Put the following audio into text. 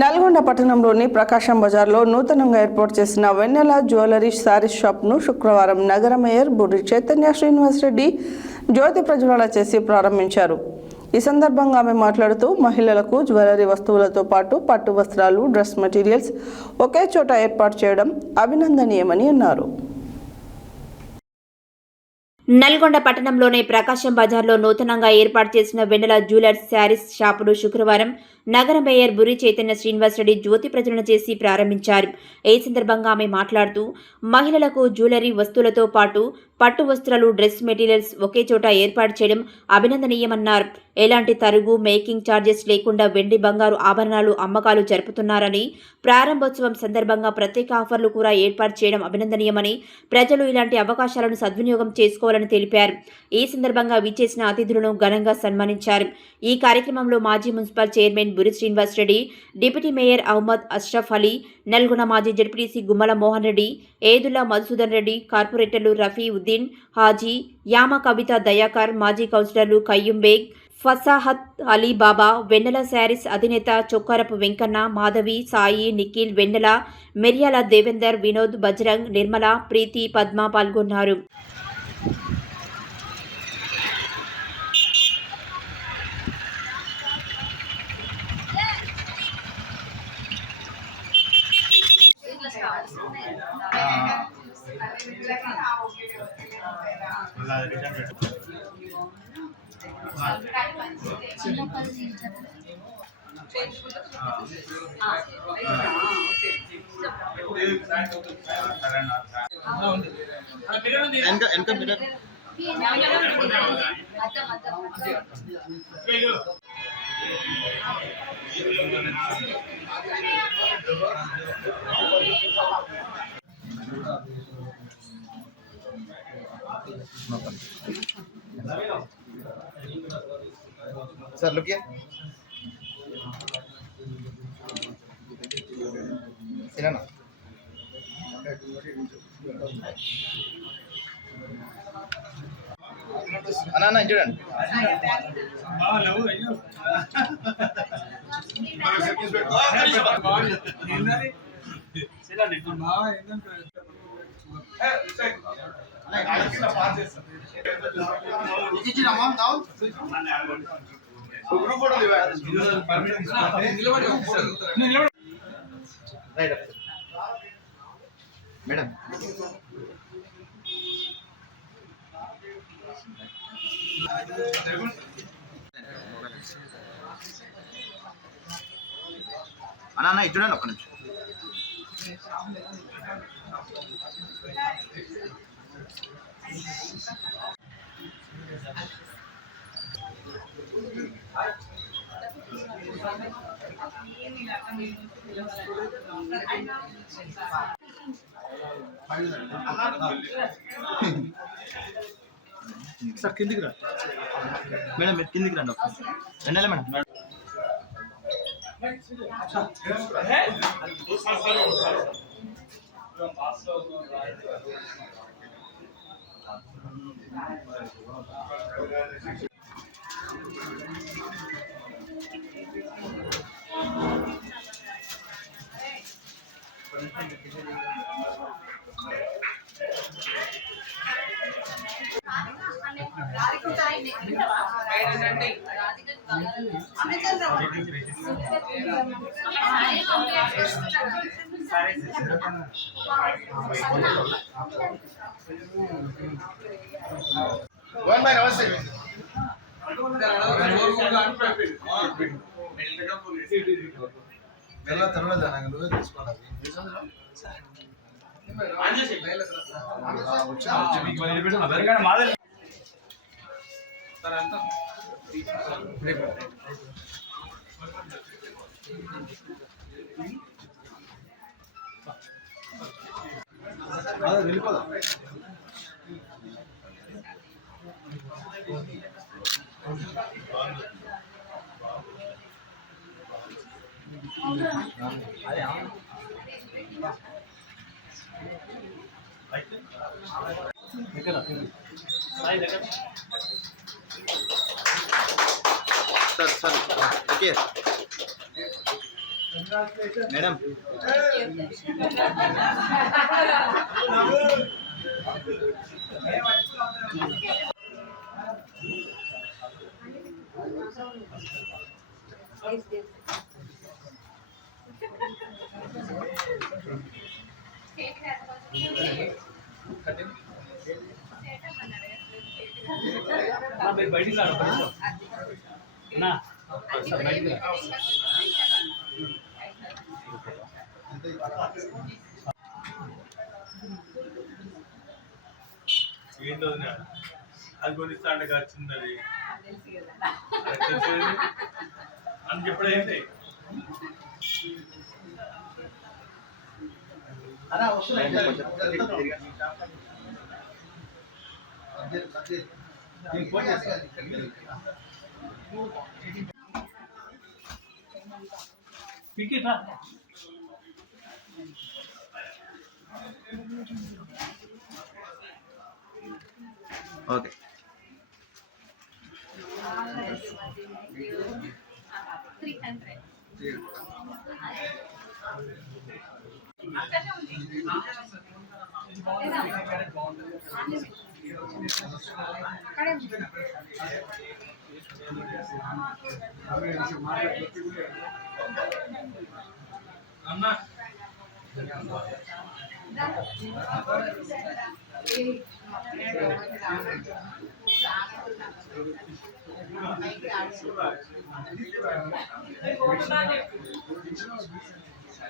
నల్గొండ పట్టణంలోని ప్రకాశం బజార్లో నూతనంగా ఏర్పాటు చేసిన వెన్నెల జ్యువెలరీ శారీస్ షాప్ను శుక్రవారం నగర మేయర్ బుర్రి చైతన్య శ్రీనివాస్ రెడ్డి జ్యోతి ప్రజ్వలన చేసి ప్రారంభించారు. ఈ సందర్భంగా ఆమె మాట్లాడుతూ మహిళలకు జ్యువెలరీ వస్తువులతో పాటు పట్టు వస్త్రాలు, డ్రెస్ మెటీరియల్స్ ఒకే చోట ఏర్పాటు చేయడం అభినందనీయమని అన్నారు. నల్గొండ పట్టణంలోని ప్రకాశం బజార్లో నూతనంగా ఏర్పాటు చేసిన వెన్నెల జ్యువెలర్స్ శారీస్ షాపును శుక్రవారం నగర మేయర్ బుర్రి చైతన్య శ్రీనివాస్ రెడ్డి జ్యోతి ప్రజ్వలన చేసి ప్రారంభించారు. ఈ సందర్భంగా ఆమె మాట్లాడుతూ మహిళలకు జ్యువెలరీ వస్తువులతో పాటు పట్టు వస్త్రాలు, డ్రెస్ మెటీరియల్స్ ఒకే చోట ఏర్పాటు చేయడం అభినందనీయమన్నారు. ఎలాంటి తరుగు, మేకింగ్ ఛార్జెస్ లేకుండా వెండి, బంగారు ఆభరణాలు అమ్మకాలు జరుపుతున్నారని, ప్రారంభోత్సవం సందర్భంగా ప్రత్యేక ఆఫర్లు కూడా ఏర్పాటు చేయడం అభినందనీయమని, ప్రజలు ఇలాంటి అవకాశాలను సద్వినియోగం చేసుకోవాలని తెలిపారు. ఈ సందర్భంగా విచ్చేసిన అతిథులను ఘనంగా సన్మానించారు. ఈ కార్యక్రమంలో మాజీ municipal chairman Burri Srinivas Reddy, deputy mayor Ahmed Ashraf Ali, Nalgonda మాజీ జడ్పీటీసీ గుమ్మల మోహన్ రెడ్డి, ఏదుల్లా మధుసూదన్ రెడ్డి, కార్పొరేటర్లు రఫీ ఉద్దీన్, హాజీ, యామ కవిత దయాకర్, మాజీ కౌన్సిలర్లు కయ్యూం బేగ్, ఫసాహత్ అలీ బాబా, వెన్నెల శారీస్ అధినేత చొక్కారపు వెంకన్న, మాధవి, సాయి, నిఖిల్, వెన్నెల, మిర్యాల దేవేందర్, వినోద్, బజరంగ్, నిర్మల, ప్రీతి, పద్మ పాల్గొన్నారు. Sir, look here. Sinana. Anna, చూడండి. మేడం అన్న ఇది చూడండి ఒక్క నిమిషం. సార్ కిందికి రా మేడం, మీరు కిందికి రండి. వెన్నెల మేడం. వెళ్ళిపోదా सर सर देखिए మేడం బయటికి రాడు నా ఏంటో అది కొనిస్తా అంటే వచ్చింది అని చెప్పడేంటి వికెట్ రా ఓకే అన్నా